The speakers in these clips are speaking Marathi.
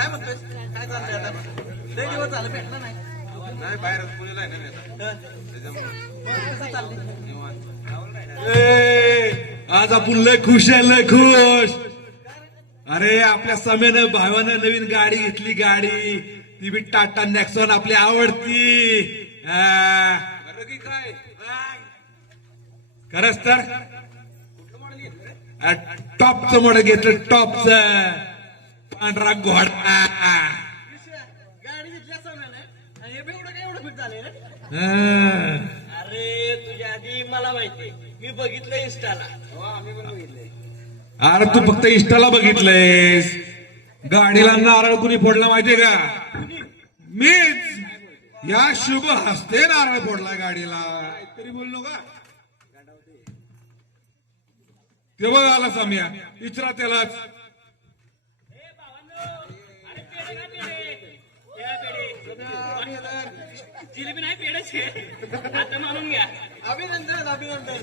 काय म्हणतोय? काय चाललंय आता? लय दिवस झालं भेटला नाही. नाही बाहेर पुण्याला आहे ना मी आता. कसं चाललंय? आज आपण लय खुश आहे, लय खुश. अरे आपल्या समेनं भावानं नवीन गाडी घेतली, गाडी ती बी टाटा नेक्सॉन आपली आवडती. अरे की काय खरंच तर टॉपचं मॉडेल घेतलं, टॉपचं पांढरा घोडा. गाडी घेतली असं नाही आणि हे एवढं काय एवढं फिट झालंय रे? अरे तुझ्या आधी मला माहिती, मी बघितलं इंस्टाला. आम्ही पण बघितलंय. अरे तू फक्त इष्टाला बघितलंयस, गाडीला नारळ कुणी फोडला माहितीये का? मीच. या शुभ हस्ते नारळ फोडला गाडीला. तरी बोललो का? ते बघ आला साम्या, विचारा त्यालाच. जिलेबी नाही पेढच आहे, आता मानून घ्या. अभिनंदन अभिनंदन.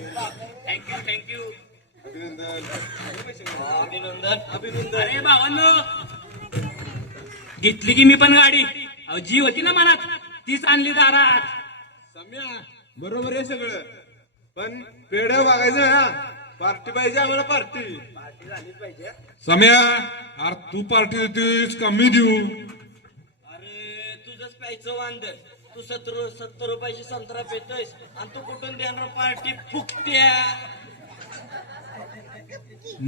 Thank you thank you. अभिनंदन अभिनंदन. अरे भावांनो, घेतली की मी पण गाडी. अहो जी होती ना मनात तीच आणली दारात. सम्या बरोबर आहे सगळं, पण पेढ वागायचं ना. पार्टी पाहिजे आम्हाला, पार्टी झालीच पाहिजे. सम्या, अरे तू पार्टी देतोस का मी देऊ? अरे तुझंच प्यायचं वांदर. तू 70 रुपयाची संत्रा पेतोयस आणि तू कुठून देणार पार्टी? फुकट्या.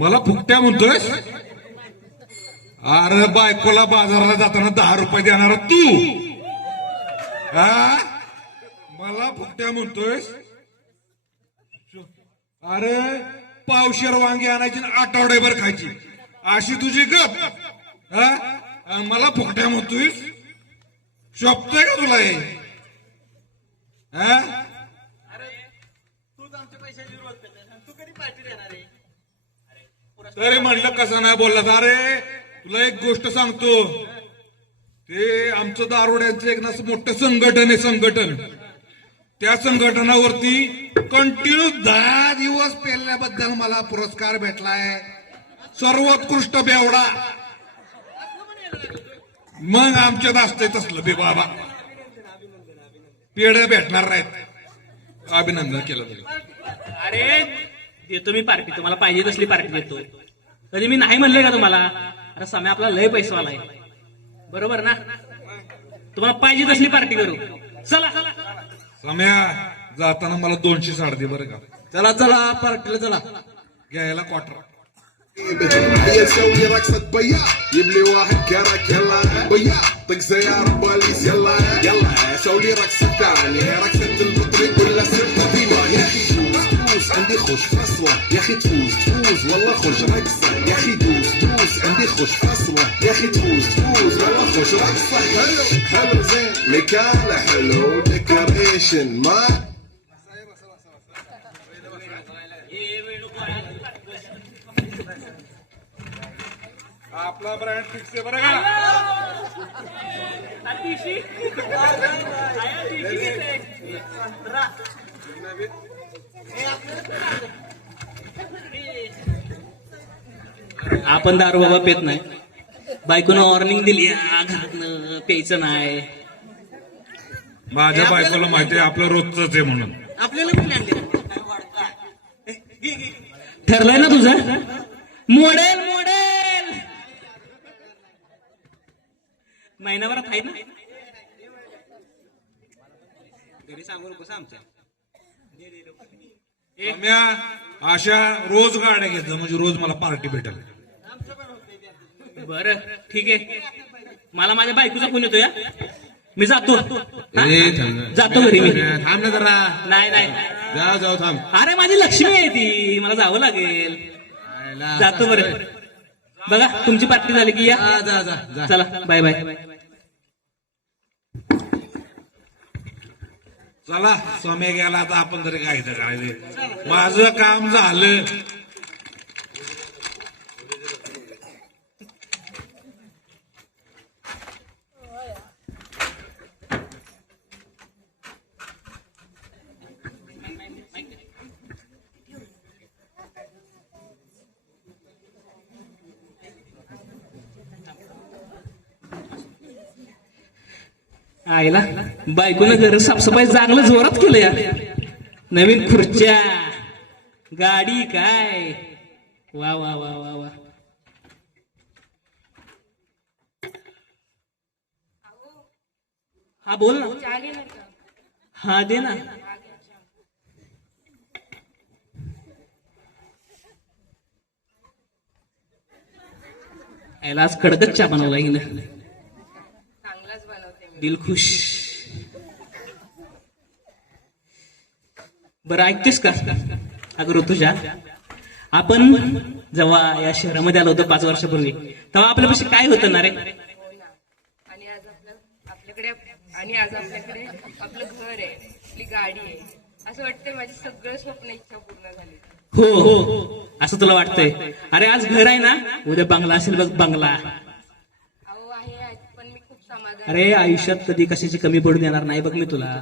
मला फुकट्या म्हणतोयस? अरे बायकोला बाजाराला जाताना 10 रुपये देणार तू, हा? मला फुकट्या म्हणतोयस? अरे पावशेर वांगी आणायची आणि आठवड्याभर खायची, अशी तुझी गप, हा? मला फुकट्या म्हणतोयस? शोभतोय का तुला हे? हा? अरे तूच आमच्या पैशाची रोज पेतोय आणि तू कधी पार्टी देणार आहे? तरी म्हणलं कसं नाही बोलला. अरे तुला एक गोष्ट सांगतो, ते आमचं दारुड्यांचं एक ना मोठं संघटन आहे, संघटन. त्या संघटनावरती कंटिन्यू 10 दिवस पेरल्याबद्दल मला पुरस्कार भेटलाय, सर्वोत्कृष्ट बेवडा. मग आमच्यात असतंय तसलं बे बाबा, पेढे भेटणार नाहीत. अभिनंदन केलं तुम्ही. अरे देतो मी पार्टी, तुम्हाला पाहिजे तसली पार्टी देतो. कधी मी नाही म्हणले का तुम्हाला? अरे समय आपला लय पैसेवाला आहे, बरोबर ना? तुम्हाला पाहिजे तसली पार्टी करू. चला चला. सम्या, जाताना मला 200 साड दे बरं का. चला चला पार्टीला चला. घ्यायला क्वार्टर. هي تسوي رقصة بيا يبلي واحد كراك يلا بيا طق سيارة بوليس يلا يلا سوي رقصة ثانية رقصة المطرب ولا سرقة فيما يا اخي دوس دوس عندي خوش فصلة يا اخي تفوز تفوز والله خوش رقصة يا اخي دوس دوس عندي خوش فصلة يا اخي تفوز تفوز والله خوش رقصة حلو حلو زين مكانه حلو ديكوريشن ما आपला ब्रँड फिक्स आहे बरं का. आपण दारू बाबा पेत नाही. बायकोनं वॉर्निंग दिली, घरातनं प्यायचं नाही. माझ्या बायकोला माहिती आहे आपलं रोजच आहे म्हणून. आपल्याला कुठे आणले? ठरलंय ना तुझं? मॉडेल मॉडेल महिनाभरात आहे ना? घरी सांगू नकोस आमच्या. सम्या, अशा रोज गाड्या घेतलं म्हणजे रोज मला पार्टी भेटेल. बरं ठीक आहे. मला माझ्या बायकोचा फोन येतो, या मी जातो. हा? जातो घरी मी. थांब ना जरा. नाही नाही, जाऊ जाऊ थांब. अरे माझी लक्ष्मी आहे ती, मला जावं लागेल. जातो बरं. बघा तुमची पार्टी झाली की या. जा जा जा. चला बाय बाय. चला सम्या गेला, आता आपण तरी काय करायचं. माझं काम झालं. आईला बायकोनं घर साफसफाई चांगलं जोरात केलं या. नवीन खुर्च्या, गाडी, काय वा वा वा वा वा. हा बोल ना. हा दे ना. याला आज कडकच चहा बनवला हिनं. चांगलाच बनवते मी. दिल खुश. बरं ऐकतेस का अगं ऋतुजा, आपण जेव्हा या शहरामध्ये आलो होतो 5 वर्षापूर्वी, तेव्हा आपल्यापाशी काय होतं ना रे? हो ना. आणि आज आपल्याकडे आपलं घर आहे, आपली गाडी आहे. असं वाटतंय माझी सगळं स्वप्न इच्छा पूर्ण झाली. हो हो असं तुला वाटतंय? अरे आज घर आहे ना, उद्या बंगला असेल बघ, बंगला. अहो आहे, पण मी खूप समाधान. अरे आयुष्यात कधी कशाची कमी पडू देणार नाही बघ मी तुला.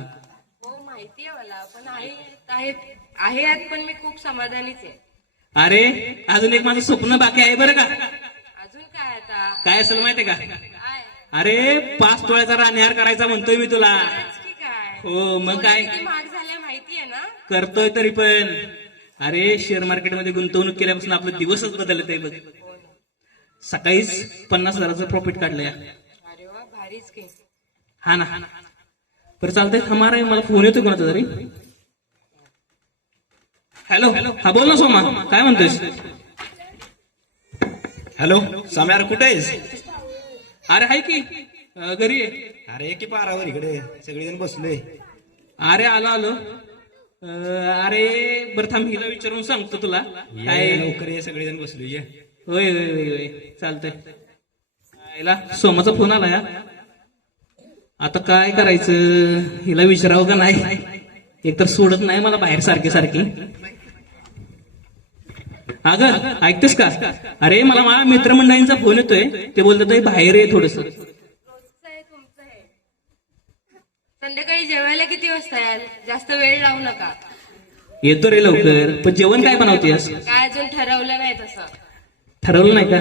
हो माहिती आहे मला, पण आहे यात पण मी खूप समाधानीच आहे. अरे अजून एक माझं स्वप्न बाकी आहे बरं का. अजून काय आता? काय असेल माहितीये का? काय? अरे 5 तोळ्याचा राणीहार करायचा म्हणतोय मी तुला. खरंच की काय? हो मग काय किती महाग झाल्या माहिती आहे ना? करतोय तरी पण. अरे शेअर मार्केटमध्ये गुंतवणूक केल्यापासून आपलं दिवसच बदलत आहे बघ. हो ना. सकाळीच 50,000चं प्रॉफिट काढलंय. अरे वा, भारीच की. हा ना. बरं चालतंय, थांबा रे, मला फोन येतो कोणाचा तरी. हॅलो, हा बोल ना सोमा, काय म्हणतोयस? हॅलो सम्यार, कुठे आहेस? अरे हाय की घरी आहे. अरे की पारावर इकडे सगळेजण बसले. अरे आलो. अरे बरं थांब, हिला विचारून सांगतो तुला काय. लवकर ये, सगळेजण बसले. ये. होय होय होय होय चालतंय. हिला सोमाचा फोन आला या. आता काय करायचं, हिला विचारावं का नाही? एकतर सोडत नाही मला बाहेर सारखी. अगं ऐकतेस का? अरे मला माझ्या मित्रमंडळींचा फोन येतोय, ते बोलतात बाहेर आहे थोडस. रोजचं आहे तुमचं आहे. संध्याकाळी जेवायला किती वाजता याल? जास्त वेळ लावू नका. येतो रे लवकर, पण जेवण काय बनवतेस? काय अजून ठरवलं नाही तसं. ठरवलं नाही का?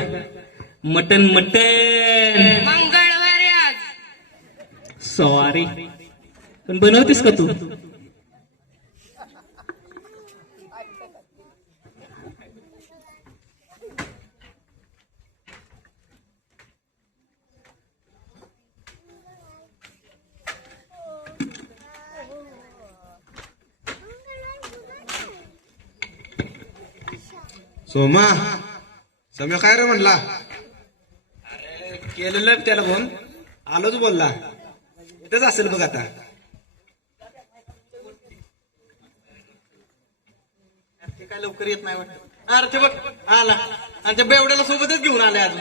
मटन. मंगळवार आहे आज. सॉरी, पण बनवतेस का तू? सोमा, सम्या काय रे म्हणला? केलेलं त्याला फोन, आलोच बोलला. इथंच असेल बघ आता. ते काय लवकर येत नाही वाटत. अरे ते बघ आला, आणि त्या बेवड्याला सोबतच घेऊन आले अजून.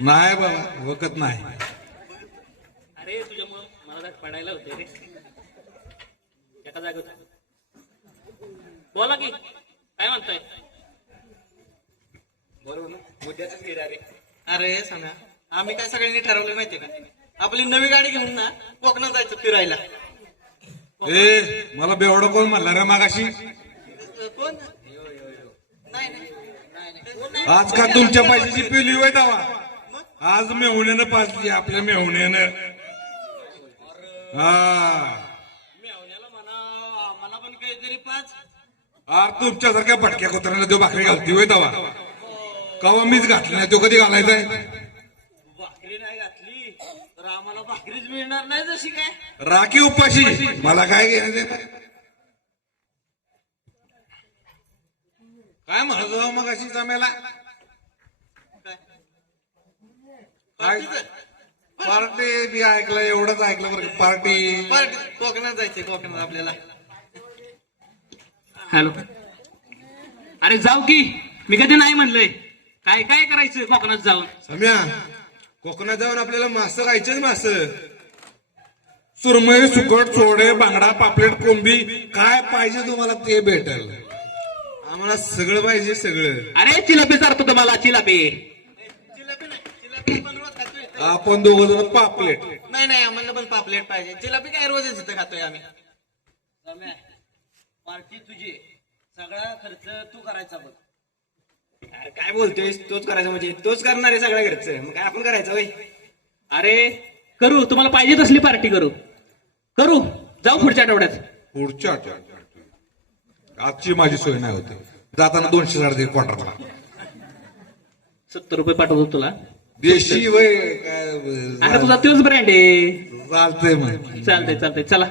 नाही बाबा, वकत नाही. अरे तुझ्यामुळं मला पडायला होते रे एका जागेत. बोला की काय म्हणताय? बरोबर ना, मुद्द्याच गेला रे. अरे सम्या, आम्ही काय सगळ्यांनी ठरवलं माहितीये का, आपली नवी गाडी घेऊन ना कोकणात जायचं फिरायला. ए मला बेवडा कोण म्हणला रे मागाशी? कोण? नाही नाही. कोण नाही? आज का तुमच्या पैशाची पिली होय दावा? आज मेहुण्यानं पाजली, आपल्या मेहुण्यानं. हा मेवण्याला म्हणा, आम्हाला पण काहीतरी पाच. तुमच्यासारख्या भटक्या कुत्र्याला तो भाकरी घालती होय दावा? कवा मीच घातली नाही, तो कधी घालायचाय? भाकरी नाही घातली तर आम्हाला भाकरीच मिळणार नाही जशी काय. राखी उपाशी, मला काय घेणं देणं? काय म्हणत होता मग अशी जमेला? काय पार्टी बी ऐकलं, एवढंच ऐकलं बरं. पार्टी कोकणात जायचंय, कोकणात आपल्याला. हॅलो, अरे जाऊ की, मी कधी नाही म्हणलंय. काय काय करायचं कोकणात जाऊन? सम्या, कोकणात जाऊन आपल्याला मासं खायचेच मासं. सुरमई, सुकट, चोडे, बांगडा, पापलेट, कोंबी, काय पाहिजे तुम्हाला ते भेटेल. आम्हाला सगळं पाहिजे, सगळं. अरे चिलापी चारतो तुम्हाला, चिलापी. जिलेबी नाही, जिलेबी पण रोज खातोय. आपण दोघ जण पापलेट. नाही आम्हाला पण पापलेट पाहिजे. जिलेबी काय रोजच इथं खातोय आम्ही. पार्टी तुझी, सगळा खर्च तू करायचा बघ. अरे काय बोलतोय, तोच करायचं म्हणजे तोच करणार आहे सगळ्या घरचं, मग काय आपण करायचं वय? अरे करू, तुम्हाला पाहिजे तसली पार्टी करू. जाऊ पुढच्या आठवड्यात. पुढच्या आजची माझी सोय नाही होते. जाताना 200 साडे क्वार्टरला 70 रुपये पाठवतो तुला. देशी वय काय अरे तुझा तोच ब्रँड आहे. चालतंय मग. चालतंय चला.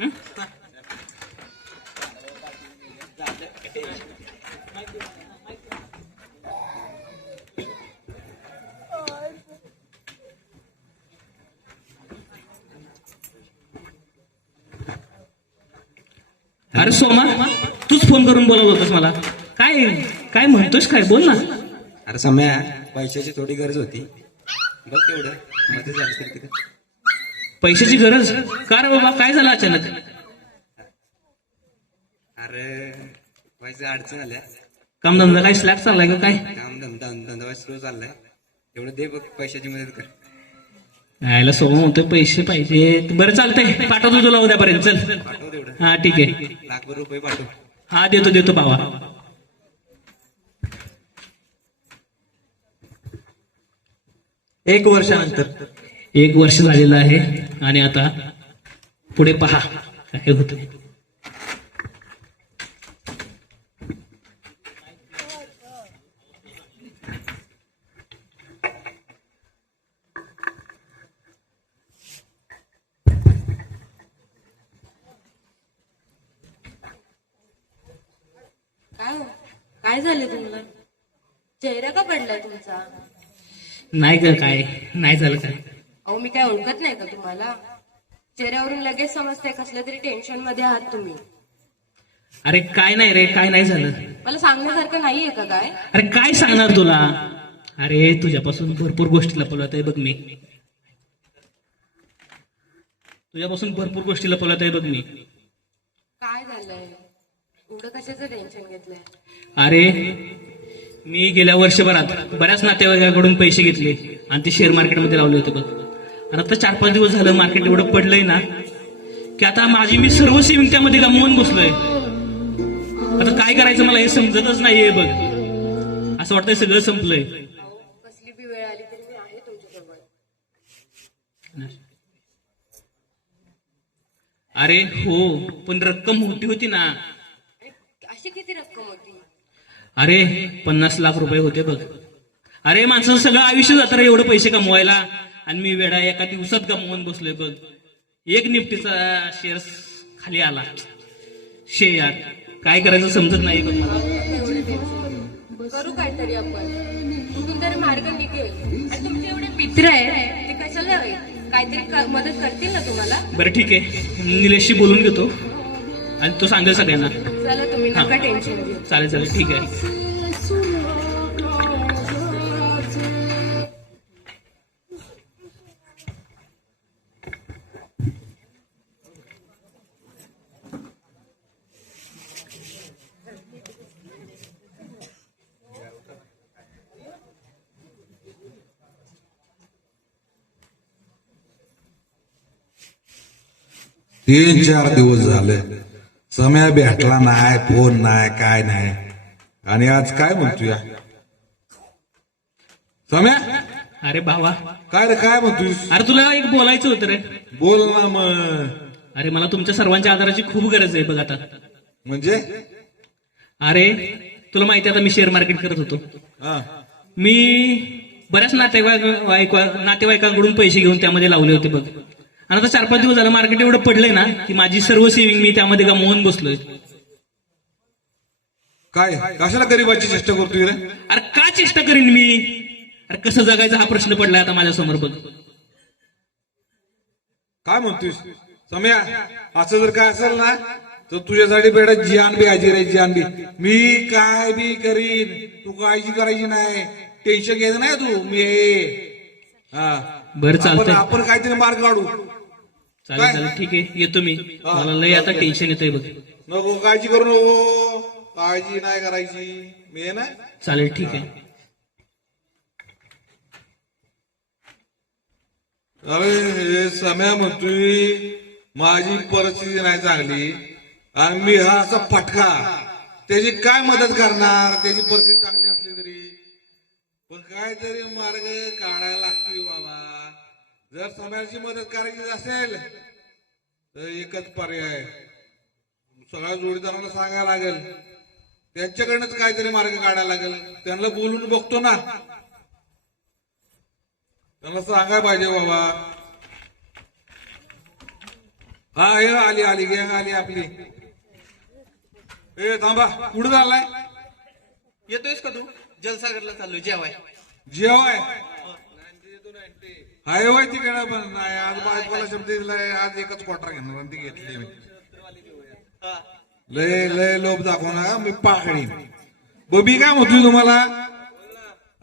हं? अरे सोमा, तूच फोन करून बोलावलं होतंस मला. काय काय म्हणतोस, काय बोल ना. अरे सम्या, पैशाची थोडी गरज होती, बघ तेवढं मदत झाली तरी तिथे. पैशाची गरज का रे बाबा, काय झालं अचानक? अरे पैसे अडचण आल्या, कामधंदा काय स्लॅक चाललाय का काय? काम धंदा सुरू चाललाय, एवढं दे बघ, पैशाची मदत कर. यायला सोमा म्हणतोय पैसे पाहिजे. बरं चालतंय, पाठवतो तुला उद्यापर्यंत. चल. पाठव तेवढं, हा ठीक आहे. लाखभर रुपये पाठव. हा देतो भावा. एक वर्षानंतर 1 वर्ष झालेलं आहे आणि आता पुढे पहा काय होतं. काय हो? काय झालं तुम्हाला? चेहरा का पडलाय तुमचा? नाही ग, काय नाही झालं काय. अहो मी काय ओळखत नाही का तुम्हाला? चेहऱ्यावरून लगेच समजतंय कसल्या तरी टेन्शन मध्ये आहात तुम्ही. अरे काय नाही रे, काय नाही झालं. मला सांगण्यासारखं नाहीये का काय? अरे काय सांगणार तुला. अरे तुझ्यापासून भरपूर गोष्टी लपवल्यात आहे बघ मी. बघ मी. काय झालंय? एवढं कशाचं टेन्शन घेतलंय? अरे मी गेल्या वर्षभरात बऱ्याच नातेवाईकांकडून पैसे घेतले आणि ते शेअर मार्केटमध्ये लावले होते बघ. आणि आता 4-5 दिवस झालं मार्केट एवढं पडलंय ना की आता मी सर्व सेविंग त्यामध्ये गमावून बसलोय. आता काय करायचं मला हे समजतच नाहीये बघ. असं वाटतंय सगळं संपलंय. कसली बी वेळ आली तरी मी आहे तुमच्याजवळ. अरे हो, पण रक्कम मोठी होती ना. अशी किती रक्कम होती? अरे 50 लाख रुपये होते बघ. अरे माणसाचं सगळं आयुष्य जातं रे एवढं पैसे कमवायला, आणि मी वेडा एका दिवसात गमवून बसलोय बघ. एक निफ्टीचा शेअर खाली आला. यार काय करायचं समजत नाही बघ मला. एवढं टेन्शन करू काहीतरी आपण, कुठून तरी मार्ग निघेल. आणि तुमचे एवढे मित्र आहेत ते कशाला काहीतरी मदत करतील ना तुम्हाला. बरं ठीक आहे, निलेशशी बोलून घेतो आणि तो सांगेल सगळ्यांना. चला तुम्ही नका टेन्शन घेऊ. चालेल ठीक आहे. तीन चार दिवस झाले समय भेटला नाही, फोन नाही, काय नाही. आणि आज काय म्हणतोय सम्या? अरे भावा, काय रे, काय म्हणतोय? अरे तुला एक बोलायचं होतं रे. बोल ना मग. अरे मला तुमच्या सर्वांच्या आधाराची खूप गरज आहे बघ आता. म्हणजे अरे तुला माहिती आता मी शेअर मार्केट करत होतो. हा, मी बऱ्याच नातेवाईकांकडून पैसे घेऊन त्यामध्ये लावले होते बघ. आणि आता 4-5 दिवस झालं मार्केट एवढं पडलंय ना की माझी सर्व सेव्हिंग मी त्यामध्ये गमावून बसलोय. काय कशाला गरीबाची चेष्टा करतोय रे? अरे का चेष्टा करीन मी? अरे कसं जगायचा हा प्रश्न पडलाय आता माझ्या समोर बघ. काय म्हणतोयस सम्या? असं जर काय असेल ना तर तुझ्यासाठी बेटा जियान बी हाजीर आहे, जियान बी. मी काय बी करीन, तू काळजी करायची नाही, टेन्शन घ्यायचं नाही तू. मी हा बरं चालतंय. आपण काहीतरी मार्ग काढू. चालेल ठीक आहे, येतो मी. मला लय आता टेन्शन येतोय बघ. नको काळजी करू नको, काळजी नाही करायची, मी आहे ना. चालेल ठीक आहे. अरे हे सम्या म्हणतोय माझी परिस्थिती नाही चांगली आणि मी हा असा फटका, त्याची काय मदत करणार? त्याची परिस्थिती चांगली असली पण काहीतरी मार्ग काढायला लागतोय बाबा. जर समाजाची मदत करायची असेल तर एकच पर्याय, सगळ्या जोडीदारांना सांगायला लागेल, त्यांच्याकडनंच काहीतरी मार्ग काढायला लागेल. त्यांना बोलून बघतो ना, त्यांना सांगायला पाहिजे बाबा. हा हे आली आली गॅंग आली आपली. ए थांबा, कुठं चाललाय? येतोयस का तू? जलसागरला चाललोय जेवाय. जेवाय हाय होय तिकडे, पण नाही आज बायकोला शब्द दिलाय, आज एकच क्वार्टर घेणार आणि ती घेतली मी. हा. लय लय लोभ दाखव ना, मी पाकडी. बबी काय म्हणतोय तुम्हाला?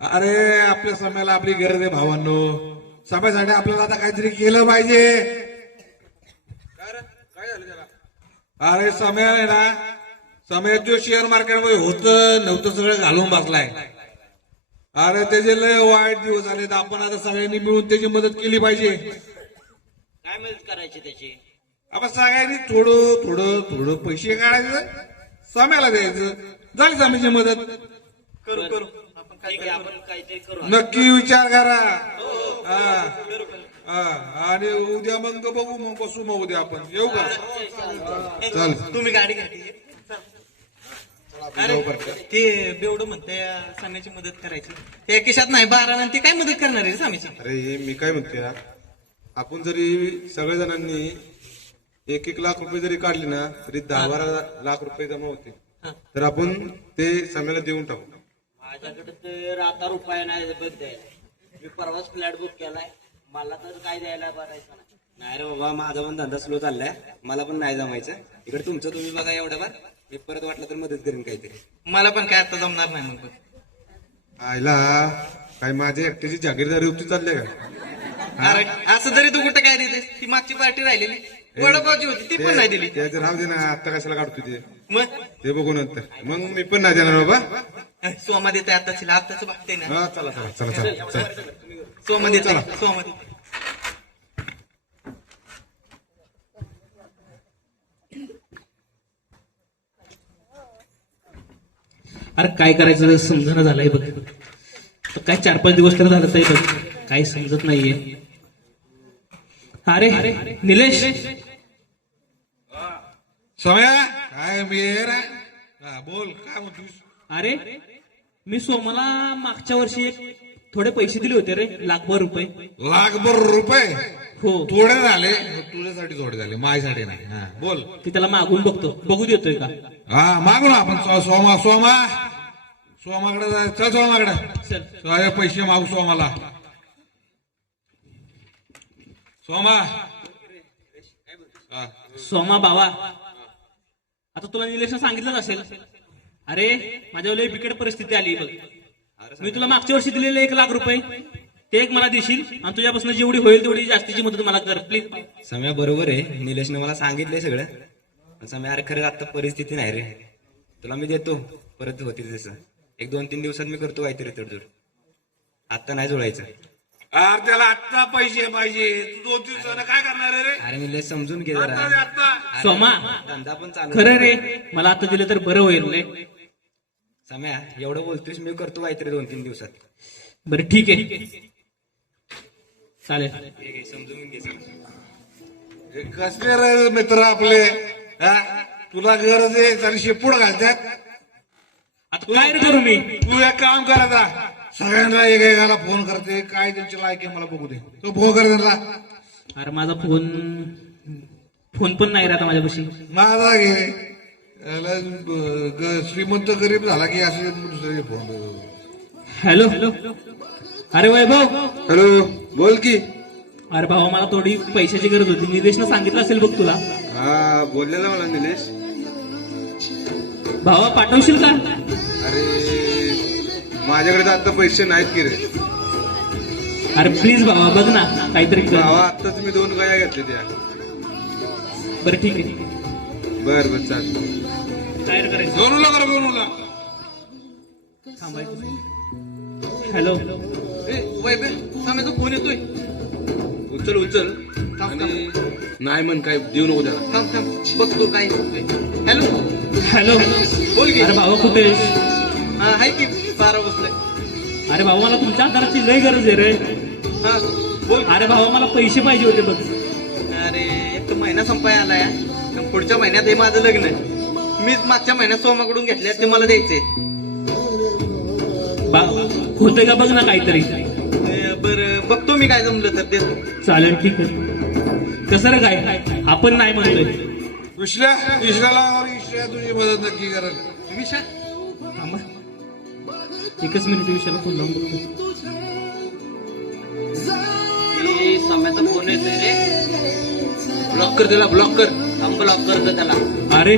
अरे आपल्या समयाला आपली गरज आहे भावांनो. समाजासाठी आपल्याला आता काहीतरी केलं पाहिजे. काय झालं त्याला? अरे समय आहे ना, समयात जो शेअर मार्केटमध्ये होतं नव्हतं सगळं घालून बसलाय. अरे त्याचे लय वाईट दिवस झाले, तर आपण आता सगळ्यांनी मिळून त्याची मदत केली पाहिजे. काय मदत करायची त्याची? आपण सगळ्यांनी थोडं थोडं थोडं पैसे काढायचं, सम्याला द्यायचं, झाली सम्याची मदत. करू करू आपण काहीतरी करू. नक्की विचार करा. हा, आणि उद्या मग बघू, मग बसू मग उद्या आपण. येऊ का? चल. तुम्ही गाडी घ्या. अरे ते बेवडं म्हणते साम्याची मदत करायची, त्या खिशात नाही 12 आणि ती काय मदत करणार आहे साम्याची? अरे हे मी काय म्हणतोय यार, आपण जरी सगळेजणांनी 1-1 लाख रुपये जरी काढले ना, तरी 10-12 लाख रुपये जमा होते. तर आपण ते साम्याला देऊन टाकू. माझ्याकडे तर आता रुपया नाही बघ द्यायला. मी परवाच फ्लॅट बुक केलाय, मला तर काय द्यायला भरायचं नाही. नाही रे बाबा, माझा पण धंदा स्लो चाललाय, मला पण नाही जमायचं. इकडे तुमचं तुम्ही बघा एवढं बार, मी परत वाटलं तर मदत करेन काहीतरी. मला पण काय आता जमणार नाही मग. आयला काय माझ्या एकट्याची जागीरदारी होती चालले का? अरे असं जरी तू कुठं काय देतेस, ती मागची पार्टी राहिलेली वडापावची होती ती पण नाही दिली. त्याचं राहू दे ना, आता कशाला काढतो ते? मग ते बघू नंतर. मग मी पण नाही देणार बाबा. सोमा देते आताच बघते ना. हा चला चला चला चला चला. सोमा देते सोमा देते. अरे काय करायचं समजणं झालंय बघ. तर काय 4-5 दिवस तर झालं तरी बघ, काही समजत नाहीये. अरे निलेश, समय काय मी बोल, काय म्हणतोस? अरे मी सोमाला मागच्या वर्षी थोडे पैसे दिले होते रे, 1,00,000 रुपये. लाखभर रुपये? हो, थोडे झाले तुझ्यासाठी, थोडे झाले माझ्यासाठी नाही. हा बोल. ते त्याला मागून बघू देतोय का? हा मागू ना आपण. सोमाकडे जाय. चल सोमाकडे. चल. सगळे पैसे मागू सोमाला. सोमा. हा. सोमा बाबा, आता तुला निलेशनं सांगितलंच असेल. अरे माझ्या लय बिकट परिस्थिती आली बघ. मी तुला मागच्या वर्षी दिलेले 1,00,000 रुपये, ते एक मला देशील, आणि तुझ्यापासून जेवढी होईल तेवढी जास्तीची मदत मला कर प्लीज. सम्या बरोबर आहे, निलेशने मला सांगितलंय सगळं. पण सम्या अरे खरं आता परिस्थिती नाही रे, तुला मी देतो परत होती तसं. 1-2-3 दिवसात मी करतो काहीतरी तडजोड. आता नाही जोडायचं. अरे त्याला आत्ता पैसे पाहिजे. तू 2 दिवसानं काय करणार आहे रे? अरे निलेश समजून घे आत्ता दे, जरा. आत्ता. अरे, सोमा, धंदा पण चालू खरं रे, मला आता दिलं तर बरं होईल रे. सम्या एवढं बोलतोयस, मी करतो काहीतरी 2-3 दिवसात. बरं ठीक आहे, चालेल. ठीक आहे, समजून घे सगळं. हे कसले रे मित्र आपले? हा? तुला गरज आहे तरी शेपूड घालतात. आता काय रे करू मी? तू एक काम कर, आता सगळ्यांना एकेकाला फोन करते, काय त्यांची लायक आहे मला बघू दे. तो फोन कर त्यांना. अरे माझा फोन पण नाही रे आता माझ्यापाशी. माझा घे. याला श्रीमंत गरीब झाला की असे दुसरे फोन. हॅलो, अरे वैभव. हॅलो, बोल की. अरे भावा, मला थोडी पैशाची गरज होती. निलेशनं सांगितलं असेल बघ तुला. हा बोललेला मला निलेश. भावा पाठवशील का? अरे माझ्याकडे तर आता पैसे नाहीत की रे. अरे प्लीज भावा, बघ ना काहीतरी कर. भावा आत्ताच मी 2 गाया घेतल्या त्या. बरं ठीक आहे. बर बर चाल. काय रे करायचं? दोनला करा, दोनला. थांबायचं. हॅलो, वैभव साम्याचा फोन येतोय. उचल उचल. आणि नाही म्हण काय देऊ नको त्याला. थांब बघतो काय होतोय. Hello hello. बोल की. अरे भावा कुठे आहेस? हाय की 12 बसलाय. अरे भाऊ मला तुमच्या आधाराची लय गरज आहे रे. हा बोल. अरे भाऊ मला पैसे पाहिजे होते बघ. अरे एक तर महिना संपाय आलाय आणि पुढच्या महिन्यात हे माझं लग्न आहे. मीच मागच्या महिन्यात सोमाकडून घेतले ते मला द्यायचे. होतंय का बघ ना काहीतरी. बरं बघतो मी काय जमलं तर देतो. चालेल ठीक आहे. कसं रे काय आपण नाही म्हणतोय. विश्वाला तुझी मदत नक्की करेल. विषय थांबा. एकच मिनिट विषयाला फोन लावून बघतो. सम्याचा फोन येतोय रे. ब्लॉक कर त्याला, ब्लॉक कर. ब्लॉक करतो त्याला. अरे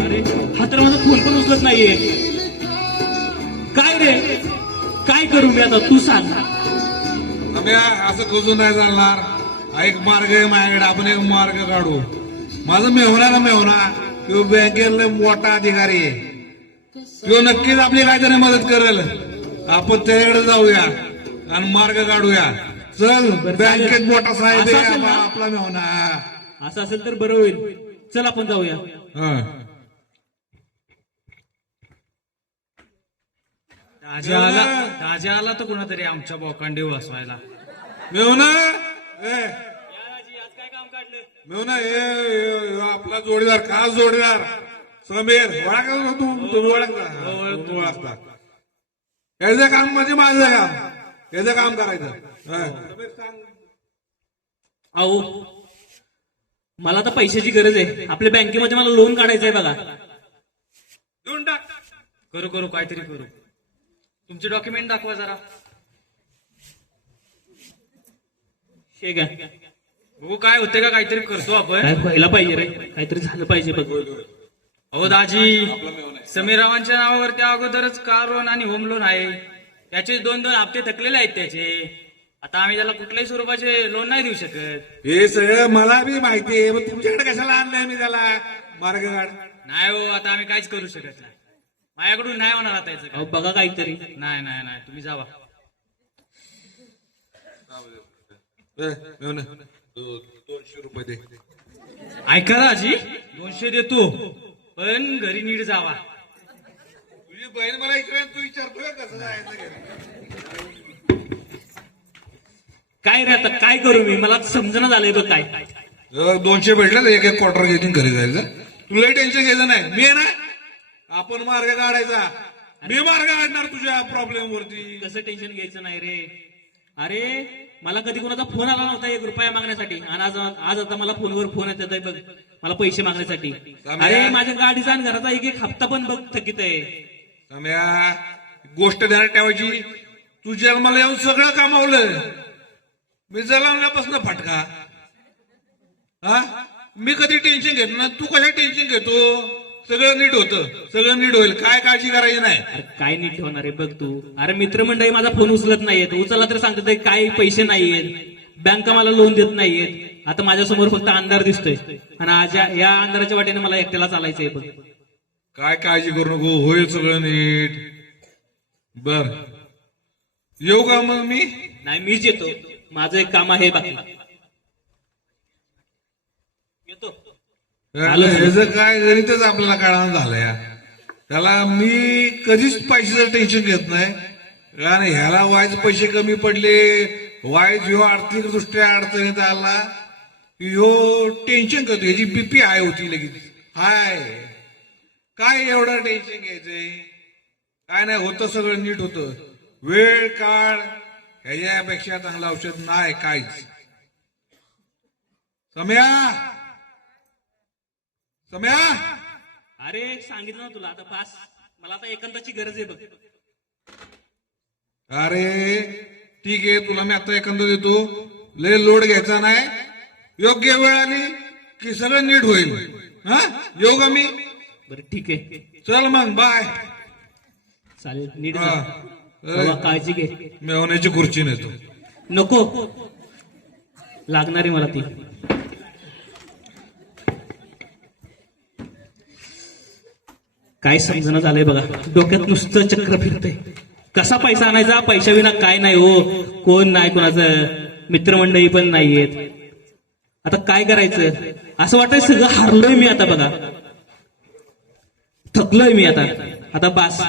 हा तर माझा फोन पण उचलत नाहीये. काय रे काय करू मी आता तू सांग. आम्ही असं कजून नाही चालणार. एक मार्ग आहे माझ्याकडे, आपण एक मार्ग काढू. माझं मेहना ना मेहना तो बँकेतला मोठा अधिकारी आहे. तो नक्कीच आपली काहीतरी मदत करेल. आपण त्याच्याकडे जाऊया आणि मार्ग काढूया. चल बँकेत मोठा साहेब असं आहे असेल ना? आपला मेहना. असं असेल तर बरं होईल. चल आपण जाऊया. हा. राजा आला तर कुणातरी आमच्या बोकांडी वाचवायला. मेहना मेहना हे आपला जोडीदार, खास जोडीदार समीर. ओळखला तुम्ही ओळखता. याचं काम म्हणजे माझं काम. याचं काम करायचं. अहो मला तर पैशाची गरज आहे. आपल्या बँकेमध्ये मला लोन काढायचं आहे बघा. देऊन टाक. करू काहीतरी करू. तुमचे डॉक्युमेंट दाखवा जरा. हे घ्या. बघू काय होते का काहीतरी करतो आपण. काय व्हायला पाहिजे रे. काहीतरी झालं पाहिजे बघ. अहो दाजी, समीररावांच्या नावावरती अगोदरच कार लोन आणि होम लोन आहे. त्याचे 2-2 हप्ते थकलेले आहेत त्याचे. आता आम्ही त्याला कुठल्याही स्वरूपाचे लोन नाही देऊ शकत. हे सगळं मला बी माहिती आहे. मग तुमच्याकडे कशाला आणलंय मी त्याला मार्ग काढ. नाही हो, आता आम्ही काहीच करू शकत नाही. माझ्याकडून नाही होणार आता याचं अहो काय. बघा काहीतरी. नाही तुम्ही जावा. मेहना 200 रुपये दे. ऐका दाजी, 200 देतो पण घरी नीट जावा. तुझी बहीण मला इकडे तू विचारतोय कसं जायचं घरी. काय रे आता काय करू मी. मला समजणं झालंय बघ काय. जर 200 भेटलं तर एक क्वार्टर घेऊन घरी जायचं. तुला टेन्शन घ्यायचं नाही. मी आहे ना, आपण मार्ग काढायचा. मी मार्ग काढणार तुझ्या प्रॉब्लेम वरती. कसं टेन्शन घ्यायचं नाही रे. अरे मला कधी कोणाचा फोन आला नव्हता 1 रुपया मागण्यासाठी. आणि आज आता मला फोनवर फोन येतात आहे बघ मला पैसे मागण्यासाठी. अरे माझ्या गाडीचा आणि घराचा एक हप्ता पण बघ थकीत आहे. सम्या, गोष्ट ध्यानात ठेवायची. तू जन्माला येऊन सगळं कामावलं. मी जन्मल्यापासून फटका. हा मी कधी टेन्शन घेतो ना. तू कशा टेन्शन घेतो. सगळं नीट होतं. सगळं नीट होईल. काय काळजी करायची नाही. अरे काय नीट ठेवणार आहे बघ तू. अरे मित्रमंडळी माझा फोन उचलत नाहीयेत. उचलला तर सांगतात काही पैसे नाहीयेत. बँका मला लोन देत नाहीयेत. आता माझ्यासमोर फक्त अंधार दिसतोय. आणि आज या अंधाराच्या वाटेने मला एकट्याला चालायचंय बघ. काय काळजी करू नको. होईल सगळं नीट. बर येऊ का मग मी. नाही मीच येतो. माझं एक काम आहे बाकी. येतो. ह्याचं काय गणितच आपल्याला कळानं झालंय. त्याला मी कधीच पैशाचं टेन्शन घेत नाही. कारण ह्याला वायच पैसे कमी पडले. वायच ह्यो आर्थिक दृष्ट्या अडचणीत आला ह्यो टेन्शन करतो. ह्याची बीपी हाय होती लगेच. हाय काय एवढं टेन्शन घ्यायचंय. काय नाही होतं सगळं नीट होतं. वेळ काळ ह्याच्यापेक्षा चांगलं औषध नाही काहीच. सम्या अरे सांगितलं ना तुला आता पास. मला आता एकांताची गरज आहे बघ. अरे ठीक आहे. तुला मी आता एखादं देतो. लय लोड घ्यायचा नाही. योग्य वेळ आली की सगळं नीट होईल. हा येऊ का मी. बरं ठीक आहे. चल मग बाय. चालेल नीट जा. हा. बाबा, काळजी घे. मेवण्याची खुर्ची नेतो. नको लागणार आहे मला ती. काय समजणं झालंय बघा. डोक्यात नुसतं चक्र फिरतंय. कसा पैसा आणायचा. पैशाविना काय नाही हो. कोण नाही कोणाचं. मित्रमंडळी पण नाहीयेत. आता काय करायचं. असं वाटतंय सगळं हारलोय मी आता बघा. थकलोय मी आता. आता बास.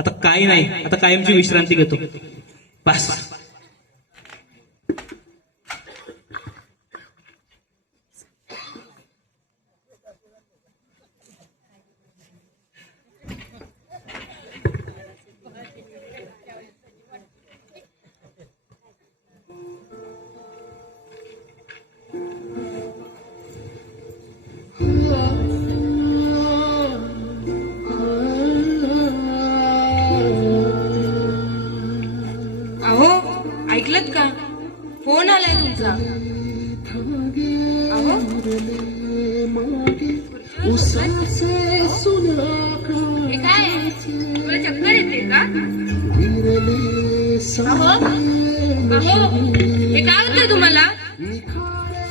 आता काही नाही, आता कायमची विश्रांती घेतो. बस. अहो ऐकलत का? फोन आलाय तुमचा. अहो हे काय? तुला चक्कर येते का? अहो अहो हे काय होतंय तुम्हाला?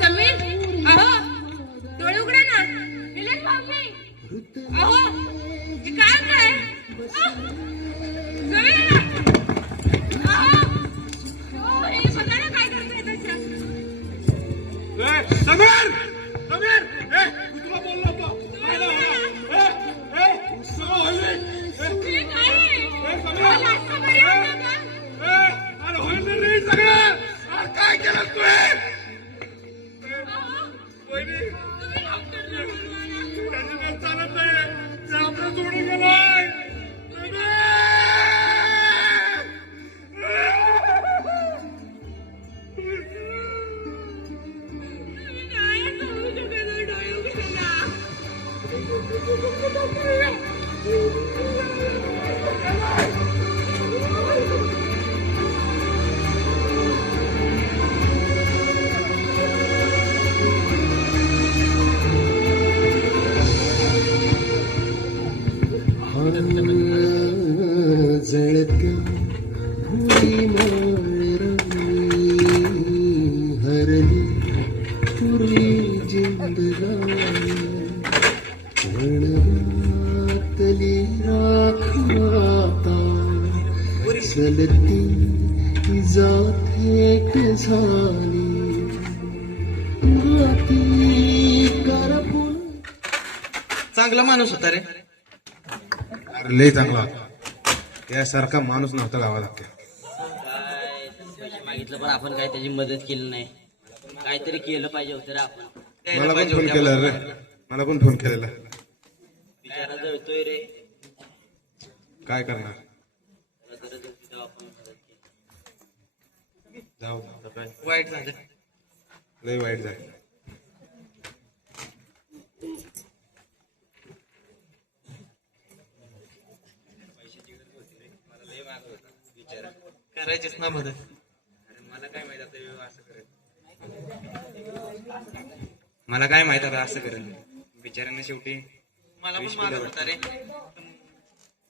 समीर अहो डोळे उघडा ना. निलेश भाऊजी अहो हे काय होतंय? समीर अहो हे बघा ना काय करतोय त्याच्यात. समीर समीर मी तुला बोललो होतो. सगळं होईल रे. हे काय आहे? समीर मला असं बरं वाटतं का? अरे होईल रे सगळं. अरे काय केलं तू हे? वहिनी, तुम्ही डॉक्टरला बोलवा ना. त्याची काही चालत नाहीये. ते आपलं सोडून गेलाय. तुम्ही काय करू शकत नाही, डोळे उघडा ना. जळत्या भुई माळरानी हरली तुरी जिंदगानी वणव्यातली राखाता सलती जाथेट झाली माती करपून. चांगला माणूस होता रे. अरे लय चांगला होता. यासारखा माणूस नव्हता गावात अख्ख्या. काय पैसे मागितलं पण आपण काय त्याची मदत केली नाही. काहीतरी केलं पाहिजे होतं रे आपण. मला पण फोन केला रे. मला पण फोन केलेला. बिचारा जळतोय रे. काय करणार? त्याला गरज होती तेव्हा आपण मदत केली. जाऊ वाईट झालं. लय वाईट झालं. करायचीच ना मदत. मला काय माहित आता ह्यो असं करेल. मला काय माहित आता असं करेल. बिचाऱ्यांना शेवटी मला पण मागत होता रे. पण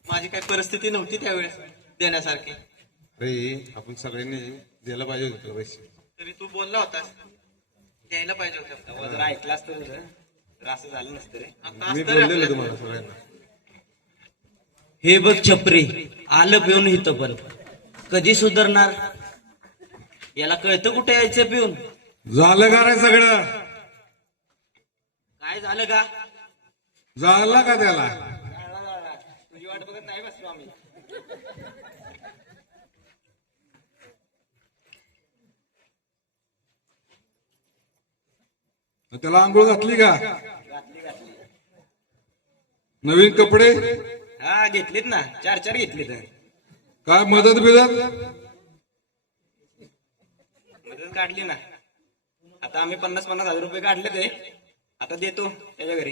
माझी काही परिस्थिती नव्हती त्यावेळेस देण्यासारखी. अरे आपण सगळ्यांनी द्यायला पाहिजे होतं तुला पैसे. तरी तू बोलला होतास द्यायला पाहिजे होतं. तेव्हा जर ऐकलं असतं तर असं झालं नसतं रे. आता मी असतं रे बोललेलो आपल्याला. तुम्हाला सगळ्यांना. हे बघ छपरी आलं पिऊन इथं पण कधी सुधारणार? याला कळतं कुठे यायचं पिऊन? झालं का रे सगळं? काय झालं का? झालं का त्याला? तुझी वाट बघत नाही बसलो आम्ही. त्याला आंघोळ घातली का? नवीन कपडे हा घेतलीत ना. 4 घेतलीत. काय मदत बिदत? मदत काढली ना. आता आम्ही 50,000 रुपये काढले ते. आता देतो त्याच्या घरी.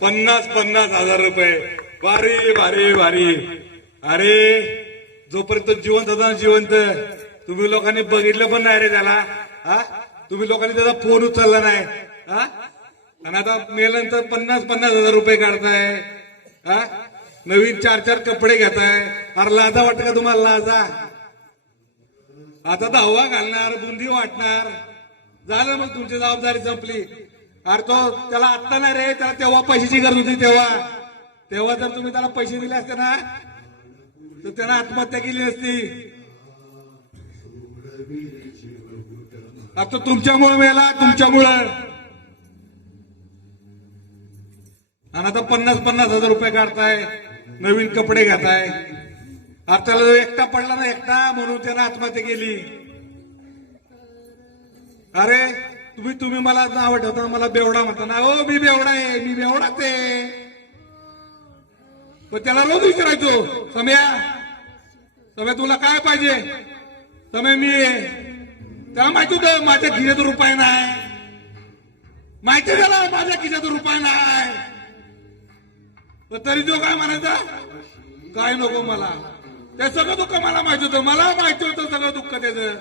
50,000 रुपये. भारी भारी भारी. अरे जोपर्यंत जिवंत होता ना जिवंत, तुम्ही लोकांनी बघितलं पण नाही रे त्याला. हा तुम्ही लोकांनी त्याचा फोन उचलला नाही. हा आणि आता मेल्यानंतर 50,000 रुपये काढताय. हा नवीन 4 कपडे घेताय. अरे लाजा वाटत का तुम्हाला? लाजा. आता 10वा घालणार, बुंदी वाटणार. झालं मग तुमची जबाबदारी संपली. अरे तो त्याला आत्ता नाही रे, त्याला तेव्हा पैशाची गरज होती. तेव्हा जर तुम्ही त्याला पैसे दिले असते ना तर त्यानं आत्महत्या केली नसती. आता तुमच्यामुळे मेला, तुमच्यामुळं. आणि आता 50,000 रुपये काढताय, नवीन कपडे घेताय. आता त्याला एकटा पडला ना, एकटा म्हणून त्यानं आत्महत्या केली. अरे तुम्ही मला नाव ठेवता, मला बेवडा म्हणता ना. हो मी बेवडा आहे, मी बेवडाच आहे. पण त्याला रोज विचारायचो, सम्या तुला काय पाहिजे? सम्या मी त्याला माहिती होतं माझ्या खिशात रुपये नाही. माहिती त्याला माझ्या खिशात रुपये नाही. पण तरी तो काय म्हणायचा, काय नको मला. ते सगळं दुःख मला माहिती होतं, मला माहिती होतं सगळं दुःख त्याचं.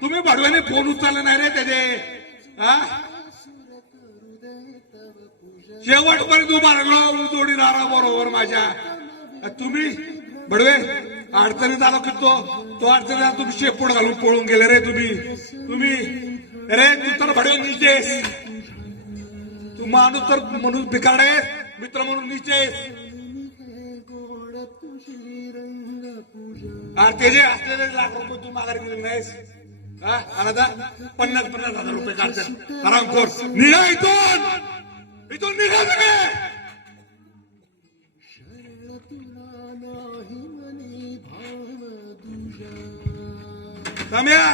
तुम्ही भाडव्याने फोन उचलले नाही रे त्याचे. शेवटपर्यंत उभा राहिलो जोडीदारा बरोबर माझ्या. तुम्ही बडवे अडचणीत आलो की तो अडचणीत आला, तुम्ही शेपूट घालून पळून गेले रे. तुम्ही अरे तू तर बडवे नीचेस. तू माणूस तर म्हणून बिकाड आहेस, मित्र म्हणून नीचेस. ते जे असलेले लाख रुपये तू माघारी दिले नाहीस. आता 50,000 रुपये काढतात हरामखोर. निघा इथून निघा सगळे. सम्या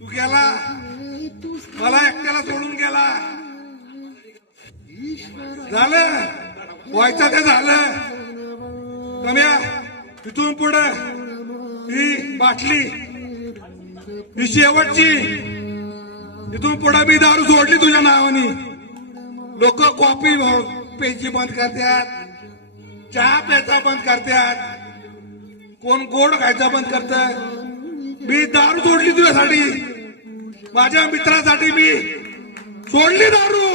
तू गेला, मला एकट्याला सोडून गेला. झालं व्हायचं ते झालं. सम्या इथून पुढे ही बाटली ही शेवटची. इथून पुढे मी दारू सोडली तुझ्या नावाने. लोक कॉफी प्यायची बंद करतात, चहा प्यायचा बंद करतात, कोण गोड खायचा बंद करतात. मी दारू सोडली तुझ्यासाठी, माझ्या मित्रासाठी मी सोडली दारू.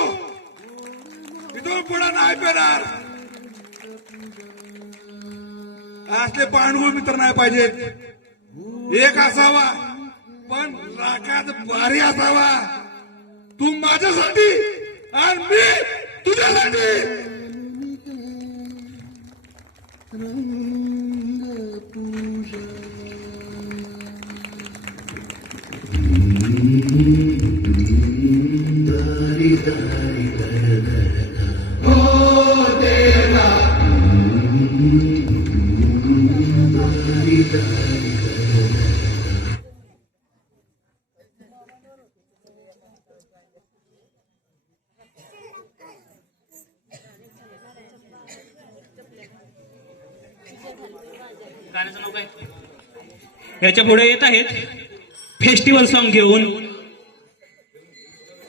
इथून पुढे नाही पेणार. असले पांडुळ मित्र नाही पाहिजेत. एक असावा पण राखात भारी असावा. तू माझ्यासाठी आणि मी तुझ्यासाठी. दारी दारी दर दर ओ देवा. दारी दारी गाण्याचं नाव काय? याच्या पुढे येत आहेत फेस्टिवल सॉन्ग घेऊन